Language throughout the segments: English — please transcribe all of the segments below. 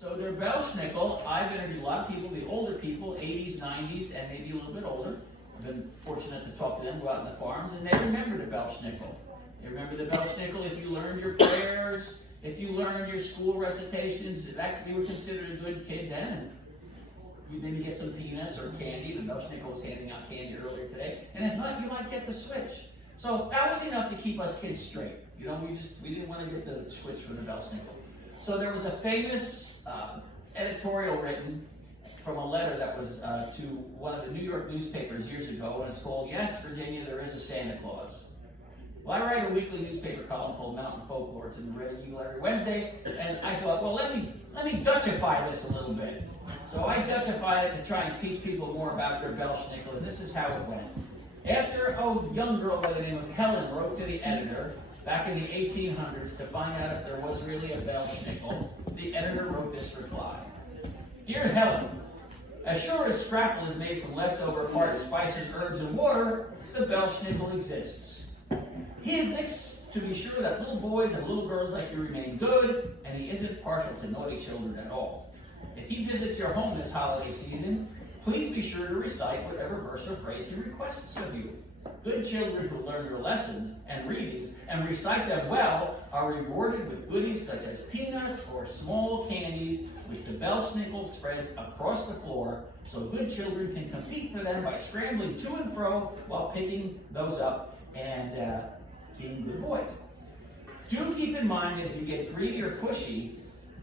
So their Belsnickel, I've interviewed a lot of people, the older people, 80s, 90s, and maybe a little bit older. I've been fortunate to talk to them, go out in the farms, and they remember the Belsnickel. They remember the Belsnickel if you learned your prayers, if you learned your school recitations, that you were considered a good kid then. And you maybe get some peanuts or candy. The Belsnickel was handing out candy earlier today. And if not, you might get the switch. So that was enough to keep us kids straight. You know, we didn't want to get the switch for the Belsnickel. So there was a famous editorial written from a letter that was to one of the New York newspapers years ago, and it's called, "Yes, Virginia, there is a Santa Claus." Well, I write a weekly newspaper column called Mountain Folklore. It's in the Red Eagle every Wednesday, and I thought, well, let me Dutchify this a little bit. So I Dutchified it to try and teach people more about their Belsnickel, and this is how it went. After a young girl by the name of Helen wrote to the editor back in the 1800s to find out if there was really a Belsnickel, the editor wrote this reply. "Dear Helen, as sure as scrapple is made from leftover parts, spices, herbs, and water, the Belsnickel exists. He exists to be sure that little boys and little girls like you remain good, and he isn't partial to naughty children at all. If he visits your home this holiday season, please be sure to recite whatever verse or phrase he requests of you. Good children who learn your lessons and readings and recite them well are rewarded with goodies such as peanuts or small candies, which the Belsnickel spreads across the floor, so good children can compete for them by scrambling to and fro while picking those up and being good boys. Do keep in mind that if you get greedy or pushy,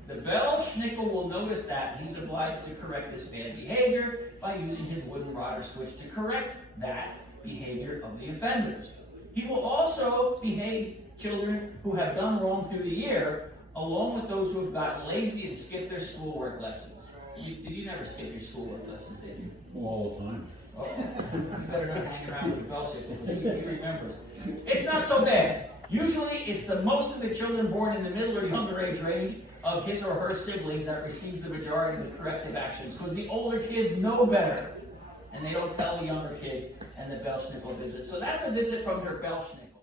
the Belsnickel will notice that, and he's obliged to correct this bad behavior by using his wooden rod or switch to correct that behavior of the offenders. He will also behave children who have done wrong through the year, along with those who have gotten lazy and skipped their schoolwork lessons." You never skip your schoolwork lessons, did you? All the time. Oh, you better not hang around with the Belsnickel because he remembers. It's not so bad. Usually, it's the most of the children born in the middle or younger age range of his or her siblings that receives the majority of the corrective actions, because the older kids know better, and they don't tell the younger kids, and the Belsnickel visit. So that's a visit from your Belsnickel.